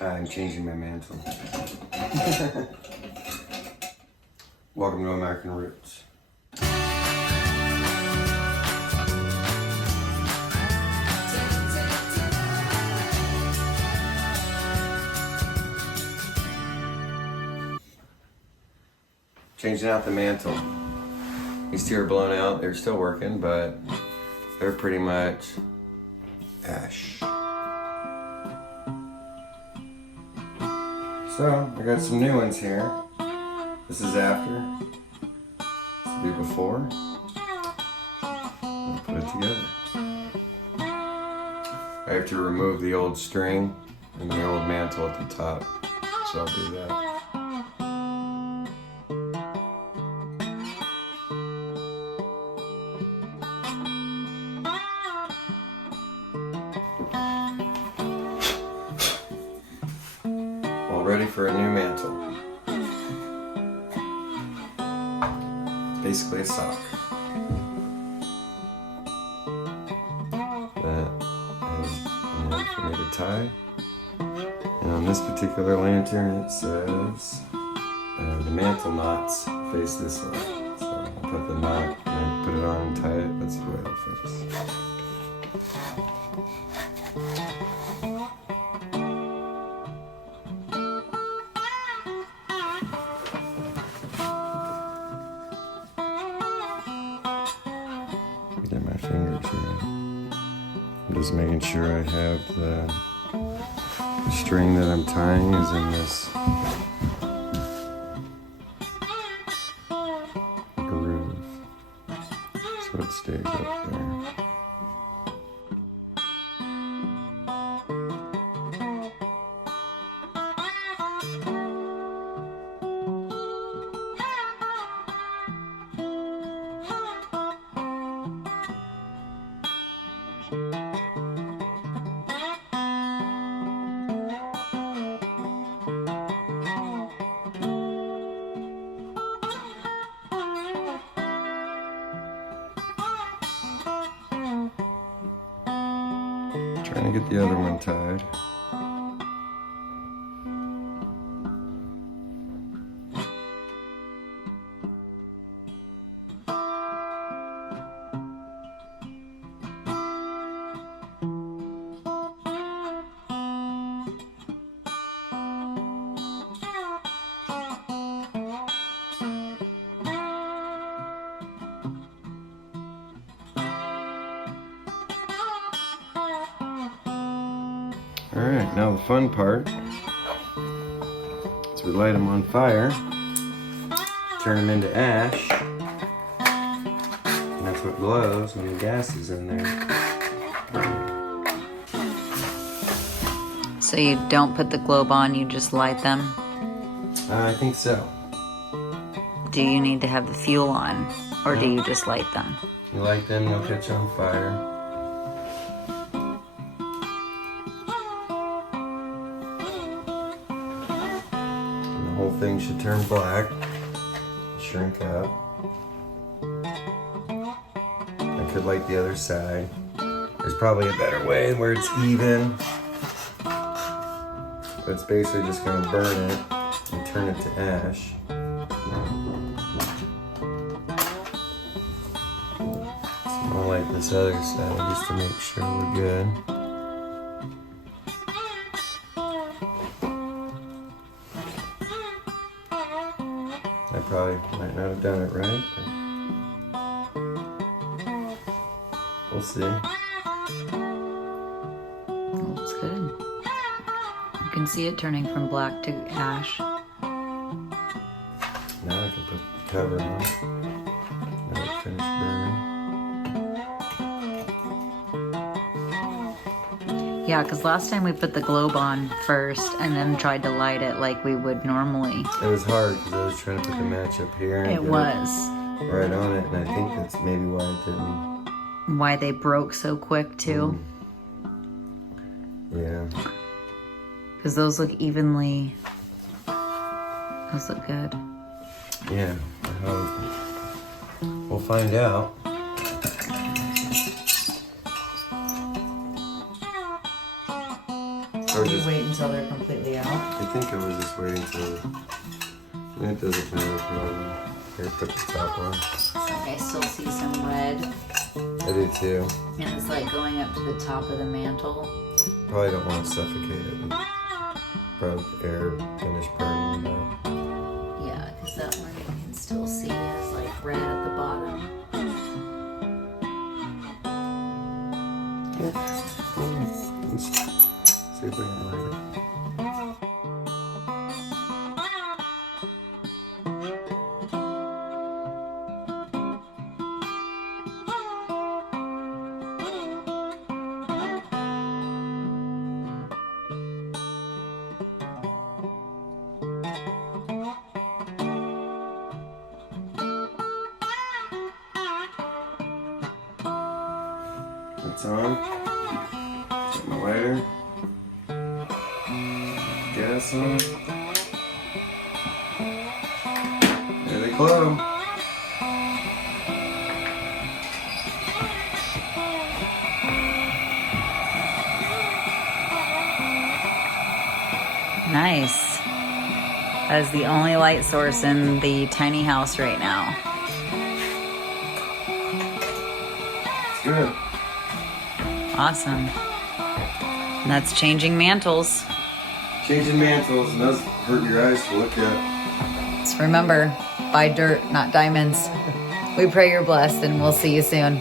I'm changing my mantle. Welcome to American Roots. Changing out the mantle. These two are blown out. They're still working, but they're pretty much ash. So, I got some new ones here. This is after. This will be before. I'll put it together. I have to remove the old string and the old mantle at the top. So I'll do that. Ready for a new mantle. Basically a sock. That is for me to tie. And on this particular lantern it says the mantle knots face this way. So I'll put the knot and then put it on and tie it. That's the way it'll face. Get my fingers here. I'm just making sure I have the string that I'm tying is in this groove, so it stays up there. Trying to get the other one tied. Alright, now the fun part is we light them on fire, turn them into ash, and that's what glows when the gas is in there. So you don't put the globe on, you just light them? I think so. Do you need to have the fuel on, or do you just light them? You light them, they'll catch on fire. The whole thing should turn black, shrink up. I could light the other side. There's probably a better way where it's even. But it's basically just going to burn it and turn it to ash. So I'll light this other side just to make sure we're good. I probably might not have done it right, but we'll see. Looks good. You can see it turning from black to ash. Now I can put the cover on. Now it's finished burning. Yeah, because last time we put the globe on first and then tried to light it like we would normally. It was hard because I was trying to put the match up here. And It was. right on it, and I think that's maybe why it didn't. Why they broke so quick too. Yeah. Because those look evenly. Those look good. Yeah, I hope. We'll find out. Or just, Wait until they're completely out. I think I was just waiting till. It doesn't matter probably. Here, put the top on. Like I still see some red. I do too. And it's like going up to the top of the mantle. Probably don't want to suffocate it. Probably air finish burning it up. Yeah, because that one you can still see has like red at the bottom. Let's see if we can light it. It's on. Got my lighter. Gas on. There they glow. Nice. That is the only light source in the tiny house right now. It's good. Awesome. And that's changing mantles. Changing mantles, and those hurt your eyes to look at. Just remember, buy dirt, not diamonds. We pray you're blessed, and we'll see you soon.